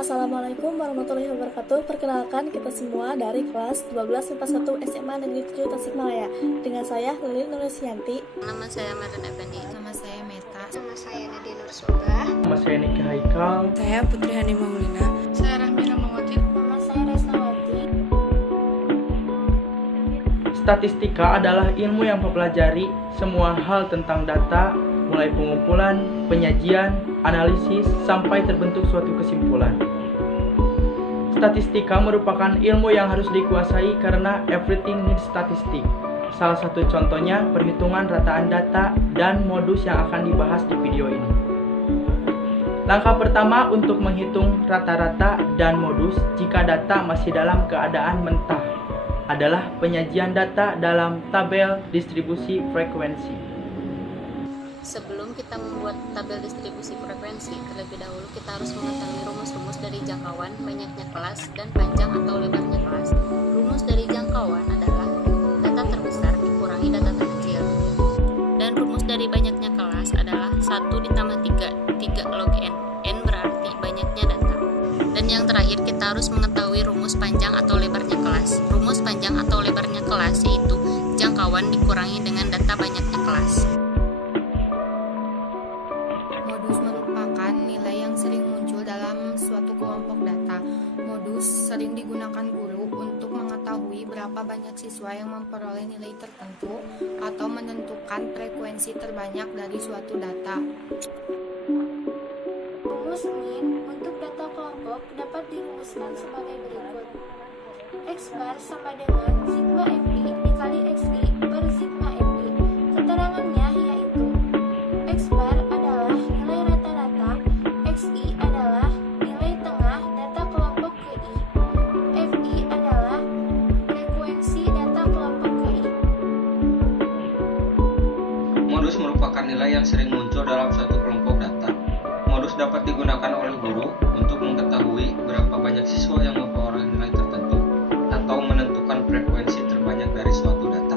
Assalamualaikum warahmatullahi wabarakatuh. Perkenalkan, kita semua dari kelas 12 IPA 1 SMA Negeri 7 Tasikmalaya. Dengan saya Lili Nursianti. Nama saya Madan Effendi. Nama saya Meta. Nama saya Nadia Nursobah. Nama saya Niki Haikal. Saya Putri Hani Maulina. Saya Rahmi Ramawati. Nama saya Resnawati. Statistika adalah ilmu yang mempelajari semua hal tentang data, mulai pengumpulan, penyajian, analisis, sampai terbentuk suatu kesimpulan. Statistika merupakan ilmu yang harus dikuasai karena everything needs statistik. Salah satu contohnya perhitungan rataan data dan modus yang akan dibahas di video ini. Langkah pertama untuk menghitung rata-rata dan modus jika data masih dalam keadaan mentah adalah penyajian data dalam tabel distribusi frekuensi. Sebelum kita membuat tabel distribusi frekuensi, terlebih dahulu kita harus mengetahui rumus-rumus dari jangkauan, banyaknya kelas, dan panjang atau lebarnya kelas. Rumus dari jangkauan adalah data terbesar dikurangi data terkecil. Dan rumus dari banyaknya kelas adalah 1 ditambah 3 log n. N berarti banyaknya data. Dan yang terakhir kita harus mengetahui rumus panjang atau lebarnya kelas. Rumus panjang atau lebarnya kelas yaitu jangkauan dikurangi dengan data banyaknya kelas. Modus merupakan nilai yang sering muncul dalam suatu kelompok data. Modus sering digunakan guru untuk mengetahui berapa banyak siswa yang memperoleh nilai tertentu atau menentukan frekuensi terbanyak dari suatu data. Rumus min untuk data kelompok dapat dirumuskan sebagai berikut. X bar sama dengan sigma FI dikali XI per sigma FI. Keterangannya yaitu X bar adalah nilai rata-rata, XI adalah nilai tengah data kelompok ke I, FI adalah frekuensi data kelompok ke I. Modus merupakan nilai yang sering muncul dalam suatu kelompok data. Modus dapat digunakan oleh guru untuk mengetahui berapa banyak siswa yang memperoleh nilai tertentu atau menentukan frekuensi terbanyak dari suatu data.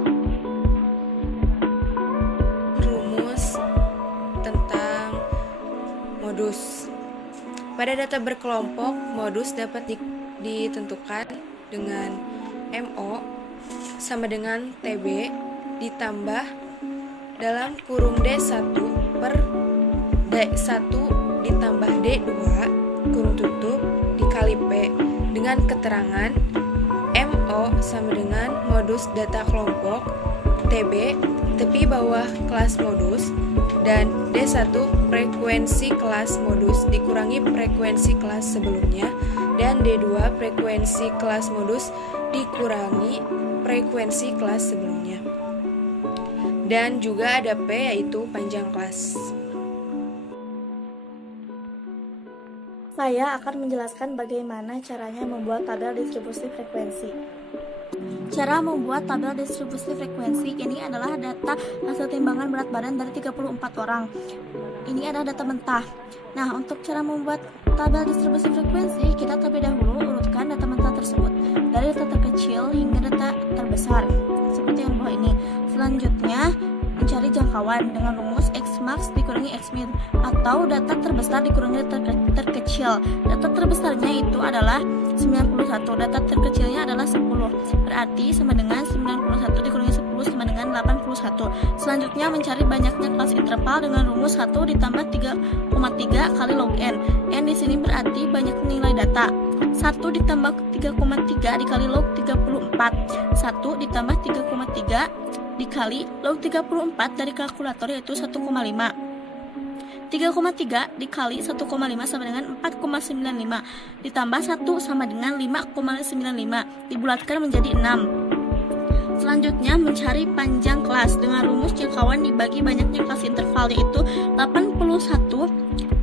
Rumus tentang modus. Pada data berkelompok, modus dapat ditentukan dengan MO sama dengan TB ditambah dalam kurung D1 per D1 ditambah D2 kurung tutup dikali P dengan keterangan MO sama dengan modus data kelompok, TB tepi bawah kelas modus, dan D1 frekuensi kelas modus dikurangi frekuensi kelas sebelumnya, dan D2 frekuensi kelas modus dikurangi frekuensi kelas sebelumnya. Dan juga ada P yaitu panjang kelas. Saya akan menjelaskan bagaimana caranya membuat tabel distribusi frekuensi. Cara membuat tabel distribusi frekuensi ini adalah data hasil timbangan berat badan dari 34 orang. Ini adalah data mentah. Nah, untuk cara membuat tabel distribusi frekuensi, kita terlebih dahulu urutkan data mentah tersebut dari data terkecil hingga data terbesar, seperti yang di bawah ini. Selanjutnya, mencari jangkauan dengan rumus X max dikurangi X min, atau data terbesar dikurangi data terkecil. Data terbesarnya itu adalah 91, data terkecilnya adalah 10. Berarti sama dengan 91 dikurangi 10 sama dengan 81. Selanjutnya mencari banyaknya kelas interval dengan rumus 1 ditambah 3,3 kali log n. N di sini berarti banyak nilai data. 1 ditambah 3,3 dikali log 34. 1 ditambah 3,3 dikali log 34 dari kalkulator yaitu 1,5. 3,3 dikali 1,5 sama dengan 4,95 ditambah 1 sama dengan 5,95 dibulatkan menjadi 6. Selanjutnya mencari panjang kelas dengan rumus jangkauan dibagi banyaknya kelas interval yaitu 81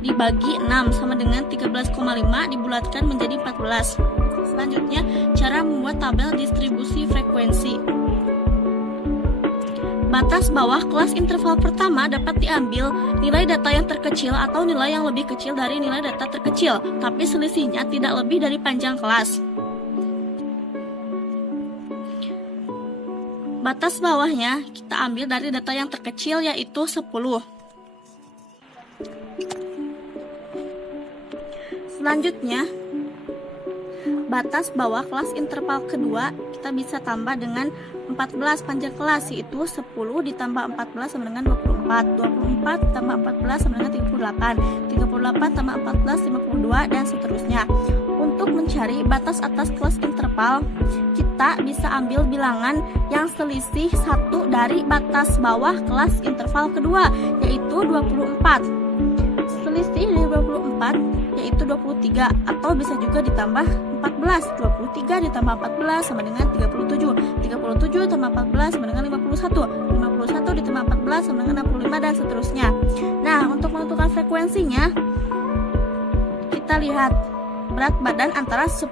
dibagi 6 sama dengan 13,5 dibulatkan menjadi 14. Selanjutnya cara membuat tabel distribusi frekuensi. Batas bawah kelas interval pertama dapat diambil nilai data yang terkecil atau nilai yang lebih kecil dari nilai data terkecil, tapi selisihnya tidak lebih dari panjang kelas. Batas bawahnya kita ambil dari data yang terkecil yaitu 10. Selanjutnya, batas bawah kelas interval kedua kita bisa tambah dengan 14 panjang kelas, yaitu 10 ditambah 14 sama dengan 24, 24 tambah 14 sama dengan 38, 38 tambah 14 52 dan seterusnya. Untuk mencari batas atas kelas interval, kita bisa ambil bilangan yang selisih 1 dari batas bawah kelas interval kedua, yaitu 24. Selisih dari 24 yaitu 23, atau bisa juga ditambah 14. 23 ditambah 14 sama dengan 37. 37 tambah 14 sama dengan 51. 51 ditambah 14 sama dengan 65 dan seterusnya. Nah, untuk menentukan frekuensinya, kita lihat berat badan antara 10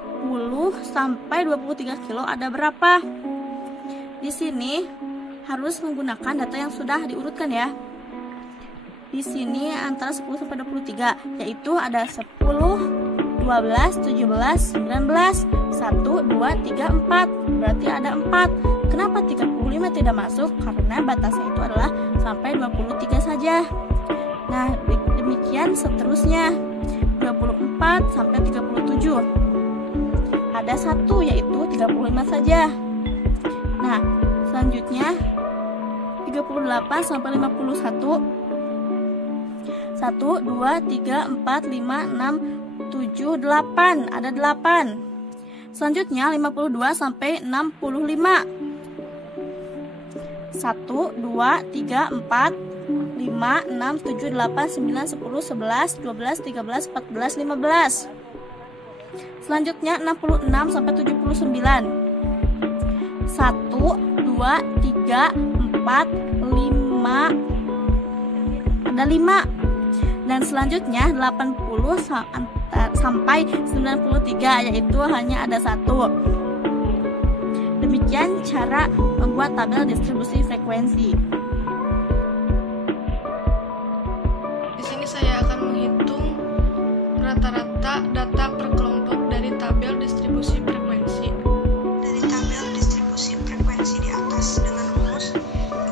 sampai 23 kilo ada berapa. Di sini harus menggunakan data yang sudah diurutkan ya. Di sini antara 10 sampai 23, yaitu ada 10, 12, 17, 19, 1, 2, 3, 4. Berarti ada 4. Kenapa 35 tidak masuk? Karena batasnya itu adalah sampai 23 saja. Nah, demikian seterusnya. 24 sampai 37. Ada 1, yaitu 35 saja. Nah, selanjutnya 38 sampai 51. 1, 2, 3, 4, 5, 6, 7, 8. Ada 8. Selanjutnya 52 sampai 65. 1, 2, 3, 4, 5, 6, 7, 8, 9, 10, 11, 12, 13, 14, 15. Selanjutnya 66 sampai 79. 1, 2, 3, 4, 5. Ada 5. Dan selanjutnya 80 sampai 93, yaitu hanya ada 1. Demikian cara membuat tabel distribusi frekuensi. Di sini saya akan menghitung rata-rata data per kelompok dari tabel distribusi frekuensi. Dari tabel distribusi frekuensi di atas dengan rumus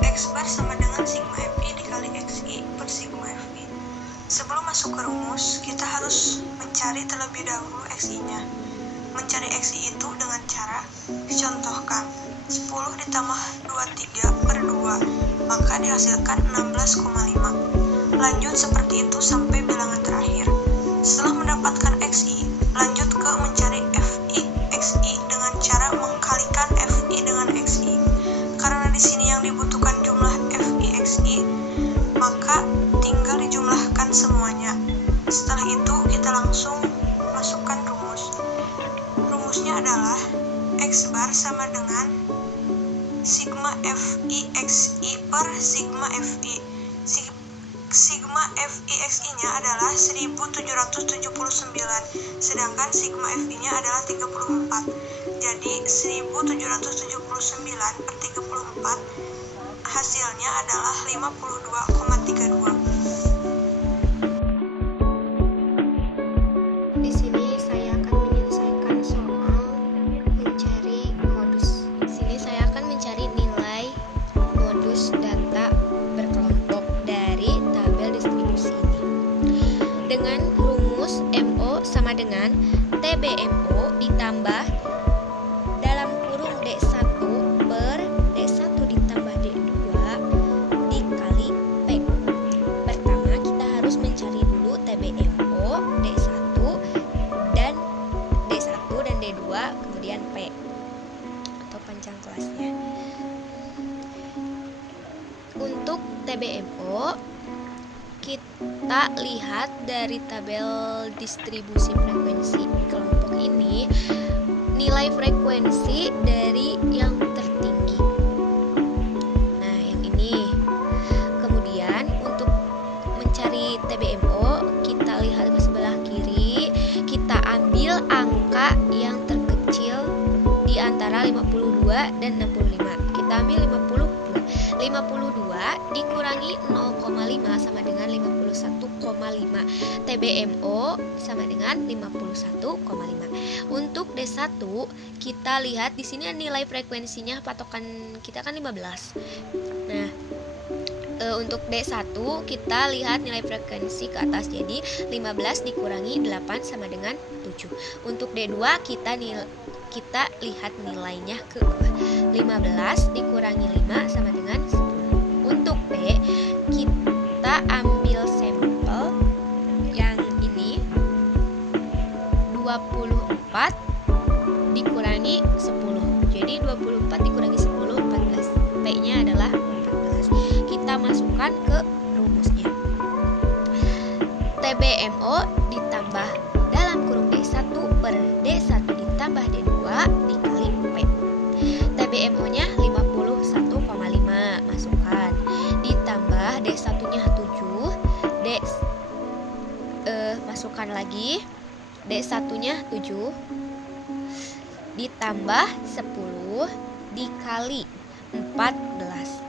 X bar sama dengan sigma FI dikali XI per sigma FI. Sebelum masuk ke rumus, kita harus mencari terlebih dahulu XI-nya. Mencari XI itu dengan cara dicontohkan 10 ditambah 23 per 2, maka dihasilkan 16,5. Lanjut seperti itu sampai bilangan terakhir. Setelah mendapatkan XI, lanjut ke mencari FI XI dengan cara mengkalikan FI dengan XI. Karena di sini yang dibutuhkan jumlah FI XI, maka tinggal dijumlahkan semuanya. Setelah itu kita langsung masukkan rumus. Rumusnya adalah X bar sama dengan sigma FI XI per sigma FI. Sigma FI XI-nya adalah 1779, sedangkan sigma FI-nya adalah 34. Jadi 1779 per 34 hasilnya adalah 52,32. Di sini saya akan menyelesaikan soal mencari modus. Di sini saya akan mencari nilai modus data berkelompok dari tabel distribusi ini. Dengan rumus MO sama dengan TBMO ditambah dalam kurung D1 per D1 ditambah D2 dikali P. Pertama kita harus mencari dulu TBMO D1 dan D2 kemudian P atau panjang kelasnya. Untuk TBMO kita lihat dari tabel distribusi frekuensi kelompok ini, nilai frekuensi dari yang tertinggi. Nah, yang ini. Kemudian untuk mencari TBMO, kita lihat ke sebelah kiri, kita ambil angka yang terkecil di antara 52 dan 65. Kita ambil 52 dikurangi 0,5 sama dengan 51,5. TBMO sama dengan 51,5. Untuk D1 kita lihat di sini nilai frekuensinya patokan kita kan 15. Nah, Untuk D1 kita lihat nilai frekuensi ke atas, jadi 15 dikurangi 8 sama dengan 7. Untuk D2 kita lihat nilainya ke bawah, 15 dikurangi 5 sama dengan 10. Untuk B kita ambil sampel yang ini, 24 dikurangi 10, jadi 24 dikurangi 10, 14. P nya adalah 14. Kita masukkan ke rumusnya. TBMO ditambah dalam kurung D1 per D1 ditambah D2 dikali P. TBMO nya 51,5, masukkan. Ditambah D1 nya 7, masukkan lagi. D1 nya 7 ditambah 10 dikali 14.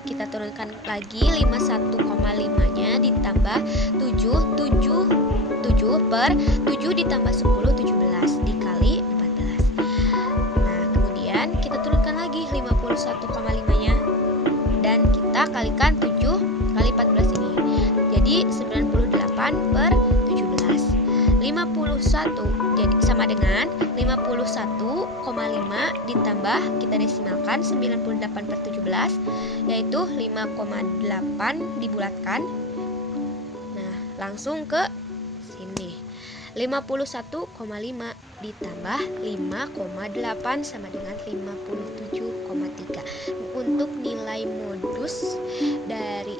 Kita turunkan lagi, 51,5 nya ditambah 7 per 7 ditambah 10, 17 dikali 14. Nah, kemudian kita turunkan lagi 51,5 nya dan kita kalikan 7 kali 14 ini, jadi 98 per 17. 51 jadi sama dengan 51,5 ditambah, kita desimalkan 98 per 17, yaitu 5,8 dibulatkan. Nah, langsung ke sini. 51,5 ditambah 5,8 sama dengan 57,3. Untuk nilai modus dari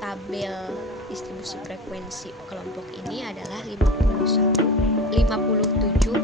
tabel distribusi frekuensi kelompok ini adalah 57,3.